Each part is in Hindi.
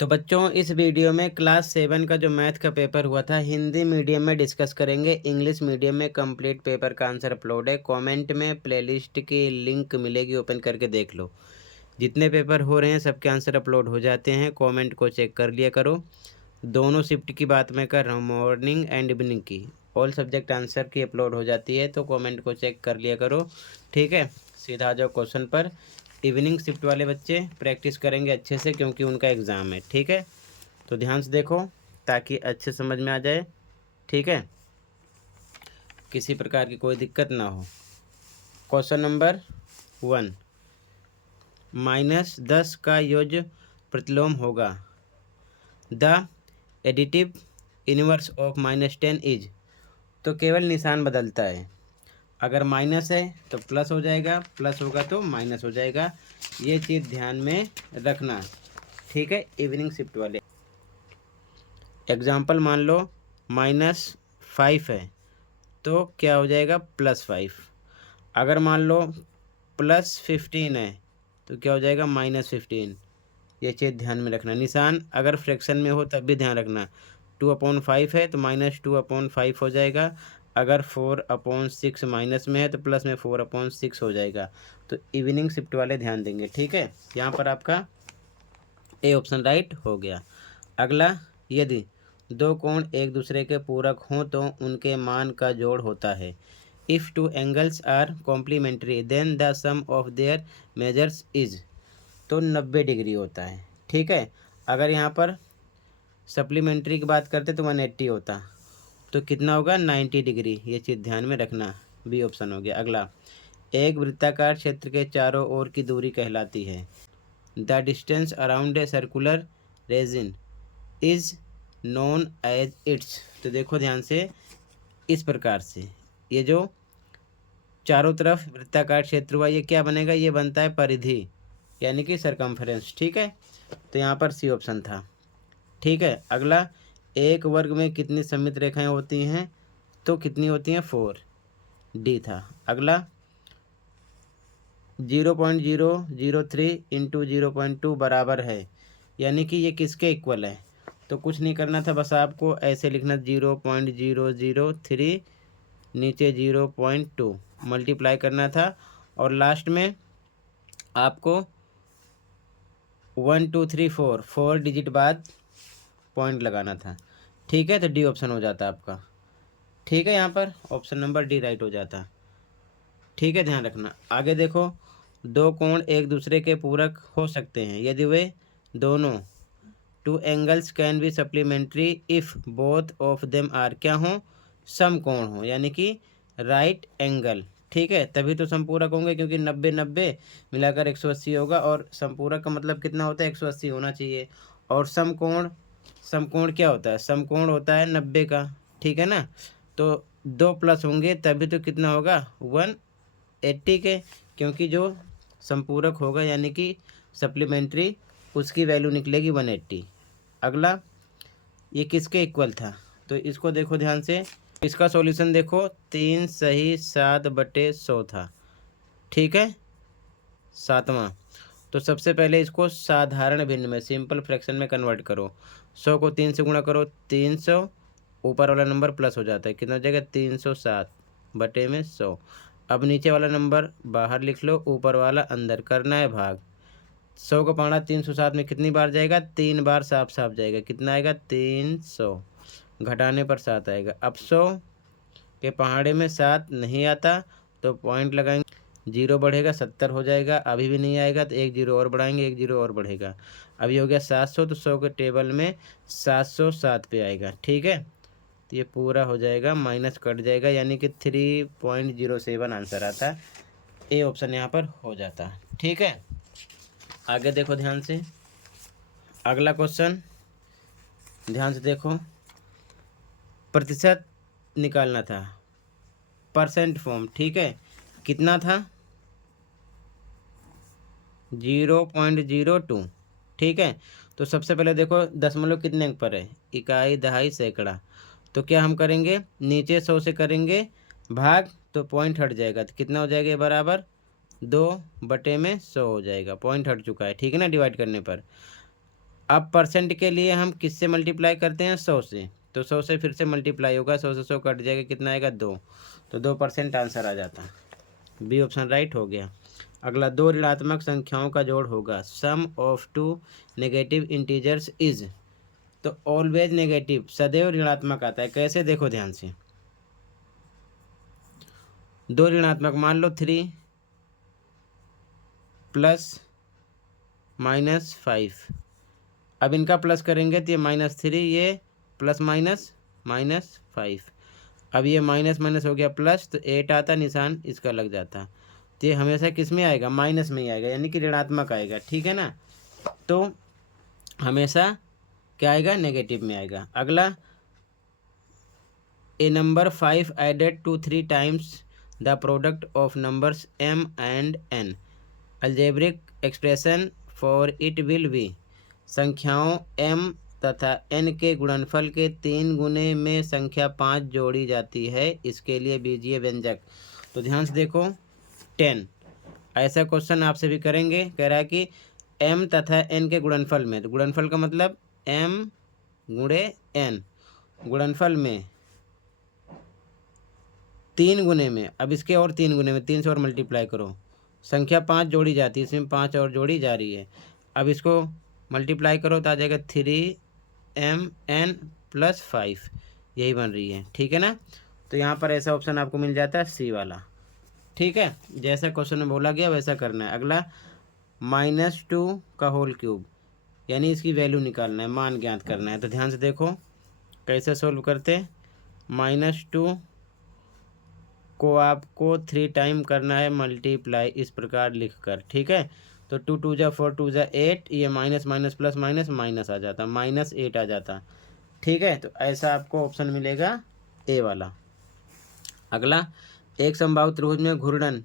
तो बच्चों इस वीडियो में क्लास 7 का जो मैथ का पेपर हुआ था हिंदी मीडियम में डिस्कस करेंगे। इंग्लिश मीडियम में कंप्लीट पेपर का आंसर अपलोड है। कमेंट में प्लेलिस्ट की लिंक मिलेगी, ओपन करके देख लो। जितने पेपर हो रहे हैं सबके आंसर अपलोड हो जाते हैं, कमेंट को चेक कर लिया करो। दोनों शिफ्ट की बात मैं कर रहा हूँ, मॉर्निंग एंड इवनिंग की। ऑल सब्जेक्ट आंसर की अपलोड हो जाती है, तो कमेंट को चेक कर लिया करो। ठीक है, सीधा आ जाओ क्वेश्चन पर। इवनिंग शिफ्ट वाले बच्चे प्रैक्टिस करेंगे अच्छे से क्योंकि उनका एग्ज़ाम है। ठीक है, तो ध्यान से देखो ताकि अच्छे समझ में आ जाए। ठीक है, किसी प्रकार की कोई दिक्कत ना हो। क्वेश्चन नंबर 1, -10 का योज्य प्रतिलोम होगा। The additive inverse of -10 is. तो केवल निशान बदलता है। अगर माइनस है तो प्लस हो जाएगा, प्लस होगा तो माइनस हो जाएगा। ये चीज़ ध्यान में रखना। ठीक है, इवनिंग शिफ्ट वाले एग्जाम्पल मान लो -5 है तो क्या हो जाएगा +5। अगर मान लो +15 है तो क्या हो जाएगा -15। ये चीज़ ध्यान में रखना। निशान अगर फ्रैक्शन में हो तब भी ध्यान रखना। 2/5 है तो -2/5 हो जाएगा। अगर 4/6 माइनस में है तो प्लस में 4/6 हो जाएगा। तो इवनिंग शिफ्ट वाले ध्यान देंगे। ठीक है, यहाँ पर आपका ए ऑप्शन राइट हो गया। अगला, यदि दो कोण एक दूसरे के पूरक हों तो उनके मान का जोड़ होता है। If two angles are complementary then the sum of their measures is. तो 90 डिग्री होता है। ठीक है, अगर यहाँ पर सप्लीमेंट्री की बात करते तो 180 होता, तो कितना होगा 90 डिग्री। ये चीज़ ध्यान में रखना। बी ऑप्शन हो गया। अगला, एक वृत्ताकार क्षेत्र के चारों ओर की दूरी कहलाती है। The distance around a circular region is known as its. तो देखो ध्यान से, इस प्रकार से ये जो चारों तरफ वृत्ताकार क्षेत्र हुआ ये क्या बनेगा, ये बनता है परिधि यानी कि सरकमफ्रेंस। ठीक है, तो यहाँ पर सी ऑप्शन था। ठीक है, अगला, एक वर्ग में कितनी सममित रेखाएं होती हैं, तो कितनी होती हैं 4, डी था। अगला, 0.003 इंटू 0.2 बराबर है, यानी कि ये किसके इक्वल है। तो कुछ नहीं करना था, बस आपको ऐसे लिखना 0.003 नीचे 0.2 मल्टीप्लाई करना था और लास्ट में आपको 1 2 3 4 4 डिजिट बाद पॉइंट लगाना था। ठीक है, तो डी ऑप्शन हो जाता आपका। ठीक है, यहाँ पर ऑप्शन नंबर डी राइट हो जाता। ठीक है, ध्यान रखना। आगे देखो, दो कोण एक दूसरे के पूरक हो सकते हैं यदि वे दोनों, two angles can be supplementary if both of them are, क्या हों, समकोण हो यानी कि राइट एंगल। ठीक है, तभी तो समपूरक होंगे क्योंकि 90 90 मिलाकर 180 होगा और समपूरक का मतलब कितना होता है 180 होना चाहिए। और समकोण, समकोण क्या होता है, समकोण होता है 90 का। ठीक है ना, तो दो प्लस होंगे तभी तो कितना होगा 180 के, क्योंकि जो संपूरक होगा यानी कि सप्लीमेंट्री उसकी वैल्यू निकलेगी 180। अगला, ये किसके इक्वल था, तो इसको देखो ध्यान से। इसका सॉल्यूशन देखो, 3 सही 7/100 था। ठीक है, सातवां, तो सबसे पहले इसको साधारण भिन्न में सिंपल फ्रैक्शन में कन्वर्ट करो। 100 को 3 से गुणा करो, 300, ऊपर वाला नंबर प्लस हो जाता है, कितना हो जाएगा 307/100। अब नीचे वाला नंबर बाहर लिख लो, ऊपर वाला अंदर, करना है भाग। 100 का पहाड़ा 307 में कितनी बार जाएगा, 3 बार साफ साफ जाएगा, कितना आएगा 300, घटाने पर 7 आएगा। अब 100 के पहाड़े में 7 नहीं आता तो पॉइंट लगाएंगे, 0 बढ़ेगा 70 हो जाएगा। अभी भी नहीं आएगा तो 1 0 और बढ़ाएंगे, 1 0 और बढ़ेगा। अभी हो गया 700, तो 100 के टेबल में 707 पे आएगा। ठीक है, तो ये पूरा हो जाएगा, माइनस कट जाएगा, यानी कि 3.07 आंसर आता। ए ऑप्शन यहाँ पर हो जाता। ठीक है, आगे देखो ध्यान से। अगला क्वेश्चन ध्यान से देखो, प्रतिशत निकालना था, परसेंट फॉर्म। ठीक है, कितना था 0.02। ठीक है, तो सबसे पहले देखो दशमलव कितने पर है, इकाई दहाई सैकड़ा। तो क्या हम करेंगे, नीचे 100 से करेंगे भाग तो पॉइंट हट जाएगा, तो कितना हो जाएगा बराबर 2/100 हो जाएगा, पॉइंट हट चुका है। ठीक है ना, डिवाइड करने पर। अब परसेंट के लिए हम किससे मल्टीप्लाई करते हैं, 100 से, तो 100 से फिर से मल्टीप्लाई होगा, 100 से 100 कट जाएगा, कितना आएगा 2, तो 2% आंसर आ जाता है। बी ऑप्शन राइट हो गया। अगला, दो ऋणात्मक संख्याओं का जोड़ होगा, sum of two negative integers is, तो ऑलवेज नेगेटिव, सदैव ऋणात्मक आता है। कैसे, देखो ध्यान से, दो ऋणात्मक, मान लो 3 प्लस -5, अब इनका प्लस करेंगे तो ये -3, ये प्लस -5, अब ये माइनस माइनस हो गया प्लस, तो 8 आता, निशान इसका लग जाता, तो ये हमेशा किस में आएगा, माइनस में ही आएगा, यानी कि ऋणात्मक आएगा, ठीक है ना। तो हमेशा क्या आएगा, नेगेटिव में आएगा। अगला, a number 5 added to 3 times the product of numbers m and n, algebraic expression for it will be, संख्याओं m तथा n के गुणनफल के 3 गुने में संख्या 5 जोड़ी जाती है, इसके लिए बीजीय व्यंजक। तो ध्यान से देखो, 10, ऐसा क्वेश्चन आपसे भी करेंगे, कह रहा है कि m तथा n के गुणनफल में, तो गुणनफल का मतलब m गुणे n, गुणनफल में 3 गुने में, अब इसके और 3 गुने में, 3 से और मल्टीप्लाई करो, संख्या 5 जोड़ी जाती है, इसमें 5 और जोड़ी जा रही है, अब इसको मल्टीप्लाई करो तो आ जाएगा 3mn + 5, यही बन रही है, ठीक है ना। तो यहाँ पर ऐसा ऑप्शन आपको मिल जाता है सी वाला, ठीक है। जैसा क्वेश्चन में बोला गया वैसा करना है। अगला, -2 का होल क्यूब, यानी इसकी वैल्यू निकालना है, मान ज्ञात करना है। तो ध्यान से देखो कैसे सोल्व करते, -2 को आपको 3 टाइम करना है मल्टीप्लाई, इस प्रकार लिखकर, ठीक है। तो 2 2 जा 4 2 जा 8, ये minus minus plus minus minus आ जाता, -8 आ जाता, ठीक है। तो ऐसा आपको ऑप्शन मिलेगा ए वाला। अगला, एक समबाहु त्रिभुज में घूर्णन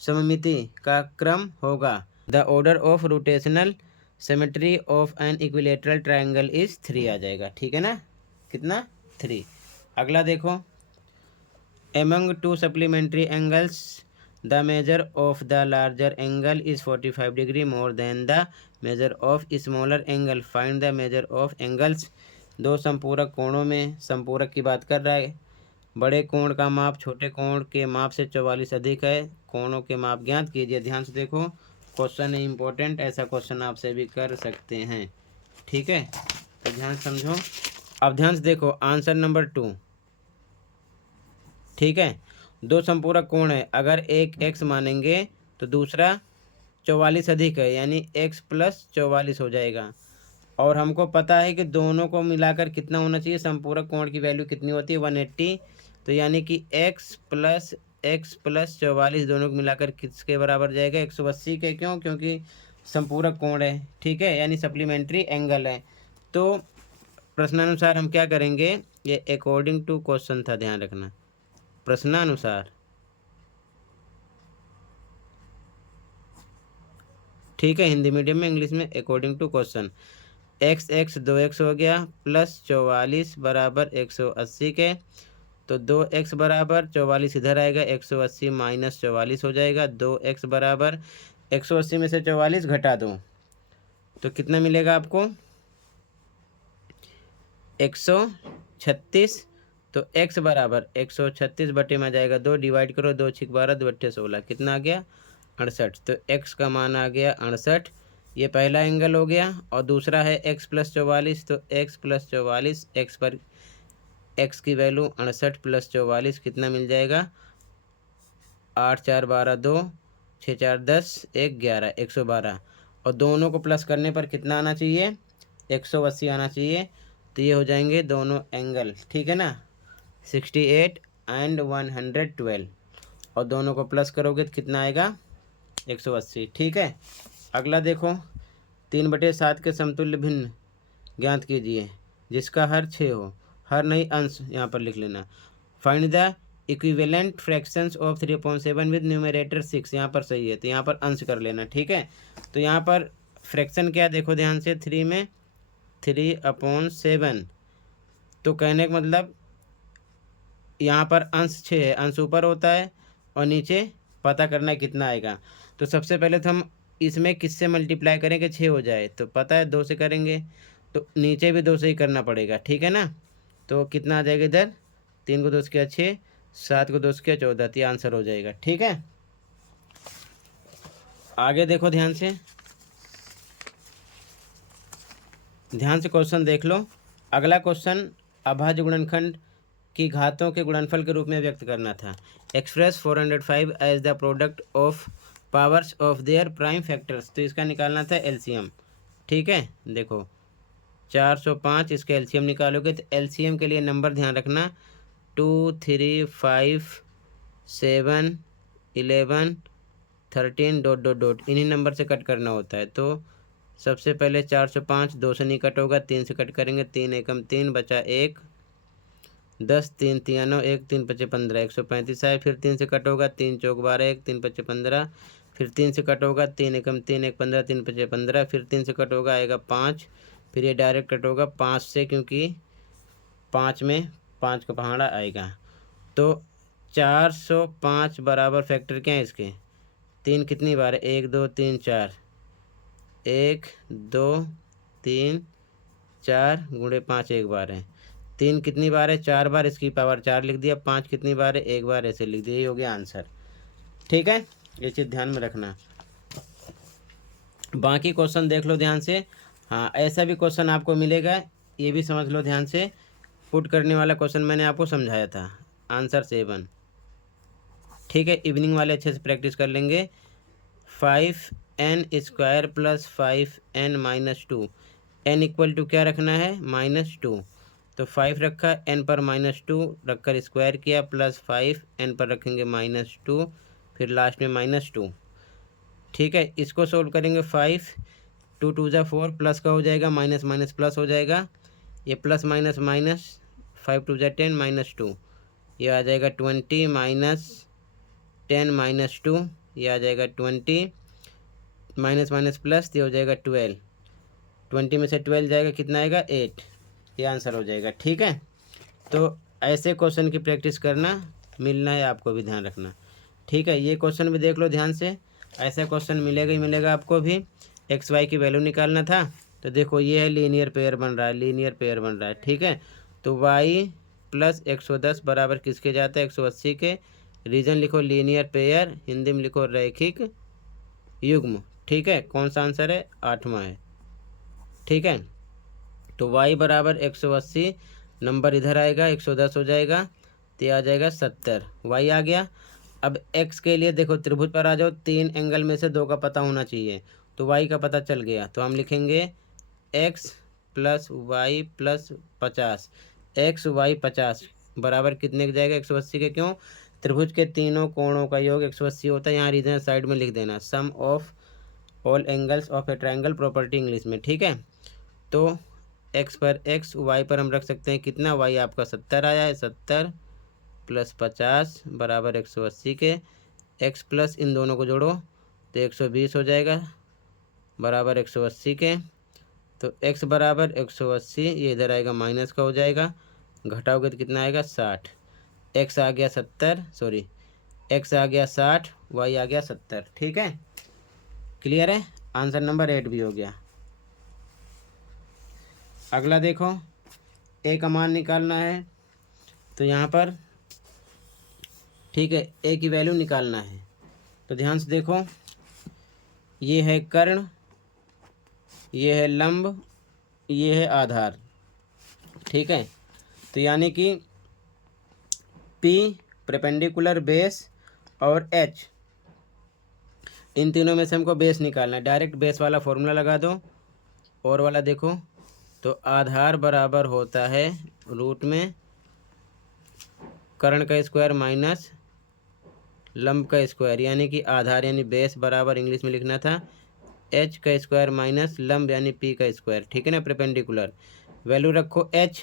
सममिति का क्रम होगा, the order of rotational symmetry of an equilateral triangle is 3 आ जाएगा, ठीक है ना, कितना 3। अगला देखो, among two supplementary angles the measure of the larger angle is 45 degree more than the measure of smaller angle, find the measure of angles। दो संपूरक कोणों में, संपूरक की बात कर रहा है, बड़े कोण का माप छोटे कोण के माप से 44 अधिक है, कोणों के माप ज्ञात कीजिए। ध्यान से देखो, क्वेश्चन है इंपॉर्टेंट, ऐसा क्वेश्चन आपसे भी कर सकते हैं, ठीक है, तो ध्यान समझो। अब ध्यान से देखो आंसर नंबर 2, ठीक है। दो संपूरक कोण है, अगर एक x मानेंगे तो दूसरा 44 अधिक है, यानी x + 44 हो जाएगा, और हमको पता है कि दोनों को मिलाकर कितना होना चाहिए, संपूरक कोण की वैल्यू कितनी होती है, 180, तो यानी कि x + 44 दोनों को मिलाकर किसके बराबर जाएगा, 180 के, क्यों, क्योंकि संपूरक कोण है, ठीक है, यानी सप्लीमेंट्री एंगल है। तो प्रश्नानुसार हम क्या करेंगे, ये अकॉर्डिंग टू क्वेश्चन था, ध्यान रखना, प्रश्नानुसार, ठीक है, हिंदी मीडियम में, इंग्लिश में according to question. x 2x हो गया, प्लस 44 बराबर 180 के, तो 2x बराबर 44 इधर आएगा, 180 - 44 हो जाएगा, 2x बराबर 180 में से 44 घटा दो तो कितना मिलेगा आपको, 136, तो x बराबर 136 बटे में जाएगा 2, डिवाइड करो, 2 × 12 2 × 16, कितना आ गया 68, तो x का मान आ गया 68, ये पहला एंगल हो गया, और दूसरा है x + 44, तो x + 44, x पर x की वैल्यू 68 + 44 कितना मिल जाएगा, 8 4 12 2, 6 4 10 1 11, 112, और दोनों को प्लस करने पर कितना आना चाहिए, 180 आना चाहिए, तो ये हो जाएंगे दोनों एंगल, ठीक है ना, 68 एंड 112, और दोनों को प्लस करोगे तो कितना आएगा, 180, ठीक है। अगला देखो, 3/7 के समतुल्य भिन्न ज्ञात कीजिए जिसका हर 6 हो, हर नहीं अंश यहाँ पर लिख लेना, find the equivalent fractions of 3/7 with numerator 6, यहाँ पर सही है, तो यहाँ पर अंश कर लेना, ठीक है। तो यहाँ पर फ्रैक्शन क्या, देखो ध्यान से, 3 में 3/7, तो कहने का मतलब यहाँ पर अंश 6 है, अंश ऊपर होता है और नीचे पता करना है कितना आएगा। तो सबसे पहले तो हम इसमें किससे मल्टीप्लाई करें कि 6 हो जाए, तो पता है 2 से करेंगे, तो नीचे भी 2 से ही करना पड़ेगा, ठीक है ना। तो कितना आ जाएगा इधर, 3 को 2 से किया 6, 7 को 2 से किया 14, तो ये आंसर हो जाएगा, ठीक है। आगे देखो ध्यान से क्वेश्चन देख लो। अगला क्वेश्चन अभाज्य गुणनखंड की घातों के गुणनफल के रूप में व्यक्त करना था। Express 405 as the product of powers of their prime factors, तो इसका निकालना था एलसीएम, ठीक है। देखो 405 इसका एलसीएम निकालोगे तो एलसीएम के लिए नंबर ध्यान रखना 2 3 5 7 11 13 डॉट डॉट डॉट, इन्हीं नंबर से कट करना होता है। तो सबसे पहले 405 2 से नहीं कट होगा, 3 से कट करेंगे, 3 एकम 3 बचा 1, 10 3 3 9 1 3 5 15 135 है। फिर 3 से कट होगा, 3 चौक 12 1 3 5 15, फिर 3 से कट होगा, 3 एकम 3 1 15 3 5 15, फिर 3 से कट होगा आएगा 5, फिर ये डायरेक्ट कट होगा 5 से, क्योंकि 5 में 5 का पहाड़ा आएगा। तो 405 बराबर फैक्टर क्या है इसके, 3 कितनी बार है, 1 2 3 4, 1 2 3 4 गुणे 5 एक बार है, 3 कितनी बार है, 4 बार, इसकी पावर 4 लिख दिया, 5 कितनी बार है, एक बार, ऐसे लिख दिया, ये हो गया आंसर, ठीक है। ये चीज़ ध्यान में रखना। बाकी क्वेश्चन देख लो ध्यान से। हाँ, ऐसा भी क्वेश्चन आपको मिलेगा, ये भी समझ लो ध्यान से। पुट करने वाला क्वेश्चन मैंने आपको समझाया था, आंसर 7, ठीक है। इवनिंग वाले अच्छे से प्रैक्टिस कर लेंगे। 5n² plus 5n minus 2, n equal to क्या रखना है, -2, तो 5 रखा, n पर -2 रखकर स्क्वायर किया, प्लस 5 n पर रखेंगे -2, फिर लास्ट में -2, ठीक है। इसको सोल्व करेंगे, 5 2 2 जा 4, प्लस का हो जाएगा, माइनस माइनस प्लस हो जाएगा, ये प्लस माइनस माइनस, 5 2 जा 10 -2, ये आ जाएगा 20 माइनस 10 -2, ये आ जाएगा 20, माइनस माइनस प्लस, ये हो जाएगा 12, 20 में से 12 जाएगा, कितना आएगा 8, ये आंसर हो जाएगा, ठीक है। तो ऐसे क्वेश्चन की प्रैक्टिस करना, मिलना है आपको भी ध्यान रखना, ठीक है। ये क्वेश्चन भी देख लो ध्यान से, ऐसा क्वेश्चन मिलेगा ही मिलेगा आपको भी। एक्स वाई की वैल्यू निकालना था, तो देखो ये है लीनियर पेयर बन रहा है, लीनियर पेयर बन रहा है, ठीक है। तो वाई प्लस 110 बराबर किसके जाता है, 180 के। रीजन लिखो लीनियर पेयर, हिंदी में लिखो रैखिक युग्म, ठीक है। कौन सा आंसर है, 8वां है, ठीक है। तो y बराबर 180, नंबर इधर आएगा 110 हो जाएगा, तो आ जाएगा 70, y आ गया। अब x के लिए देखो त्रिभुज पर आ जाओ, 3 एंगल में से 2 का पता होना चाहिए, तो y का पता चल गया, तो हम लिखेंगे x plus Y plus 50, X Y 50 बराबर कितने का जाएगा, 180 के। क्यों, त्रिभुज के तीनों कोणों का योग 180 होता है, यहाँ रीजन साइड में लिख देना, sum of all angles of a triangle, property English में, ठीक है। तो x पर x, y पर हम रख सकते हैं कितना, y आपका 70 आया है, 70 प्लस 50 बराबर 180 के। x प्लस इन दोनों को जोड़ो तो 120 हो जाएगा, बराबर 180 के। तो x बराबर 180, ये इधर आएगा माइनस का हो जाएगा, घटाओगे तो कितना आएगा 60, x आ गया 70, सॉरी x आ गया 60, y आ गया 70, ठीक है। क्लियर है, आंसर नंबर 8 भी हो गया। अगला देखो, ए का मान निकालना है, तो यहाँ पर ठीक है ए की वैल्यू निकालना है, तो ध्यान से देखो, ये है कर्ण, ये है लंब, ये है आधार, ठीक है। तो यानी कि P परपेंडिकुलर बेस और H, इन तीनों में से हमको बेस निकालना है। डायरेक्ट बेस वाला फॉर्मूला लगा दो, और वाला देखो, तो आधार बराबर होता है रूट में कर्ण का स्क्वायर माइनस लंब का स्क्वायर, यानी कि आधार यानी बेस बराबर इंग्लिश में लिखना था h का स्क्वायर माइनस लंब यानी p का स्क्वायर, ठीक है ना। परपेंडिकुलर वैल्यू रखो h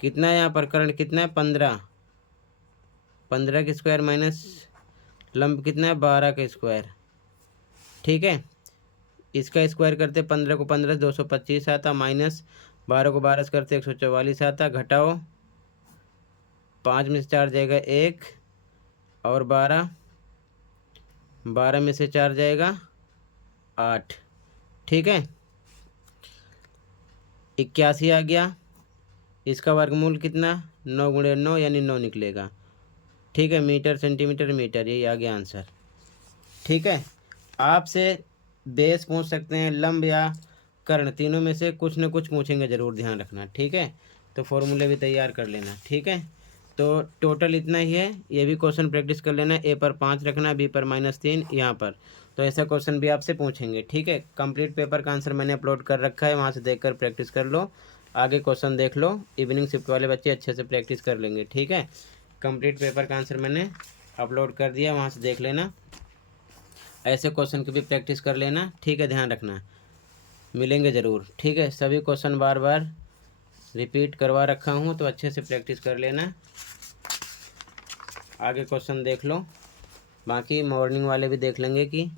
कितना है, यहाँ पर कर्ण कितना है 15, 15 का स्क्वायर माइनस लंब कितना है 12 का स्क्वायर, ठीक है। इसका स्क्वायर करते 15 को 15 से 225 आता, माइनस 12 को 12 से करते 144 आता, घटाओ 5 में से 4 जाएगा 1, और 12 में से 4 जाएगा 8, ठीक है। 81 आ गया, इसका वर्गमूल कितना 9 गुणे 9 यानी 9 निकलेगा, ठीक है। मीटर सेंटीमीटर मीटर, यही आ गया आंसर, ठीक है। आपसे बेस पूछ सकते हैं, लंब या कर्ण, तीनों में से कुछ न कुछ पूछेंगे, ज़रूर ध्यान रखना, ठीक है। तो फॉर्मूले भी तैयार कर लेना, ठीक है। तो टोटल इतना ही है, ये भी क्वेश्चन प्रैक्टिस कर लेना। ए पर 5 रखना, बी पर -3 यहाँ पर, तो ऐसा क्वेश्चन भी आपसे पूछेंगे, ठीक है। कंप्लीट पेपर का आंसर मैंने अपलोड कर रखा है, वहाँ से देखकर प्रैक्टिस कर लो, आगे क्वेश्चन देख लो। इवनिंग शिफ्ट वाले बच्चे अच्छे से प्रैक्टिस कर लेंगे, ठीक है। कंप्लीट पेपर का आंसर मैंने अपलोड कर दिया, वहाँ से देख लेना, ऐसे क्वेश्चन की भी प्रैक्टिस कर लेना, ठीक है। ध्यान रखना, मिलेंगे ज़रूर, ठीक है। सभी क्वेश्चन बार बार रिपीट करवा रखा हूँ, तो अच्छे से प्रैक्टिस कर लेना, आगे क्वेश्चन देख लो। बाकी मॉर्निंग वाले भी देख लेंगे कि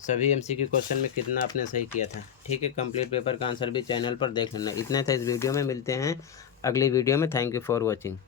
सभी एमसीक्यू क्वेश्चन में कितना आपने सही किया था, ठीक है। कंप्लीट पेपर का आंसर भी चैनल पर देख लेना। इतना था इस वीडियो में, मिलते हैं अगली वीडियो में। Thank you for watching.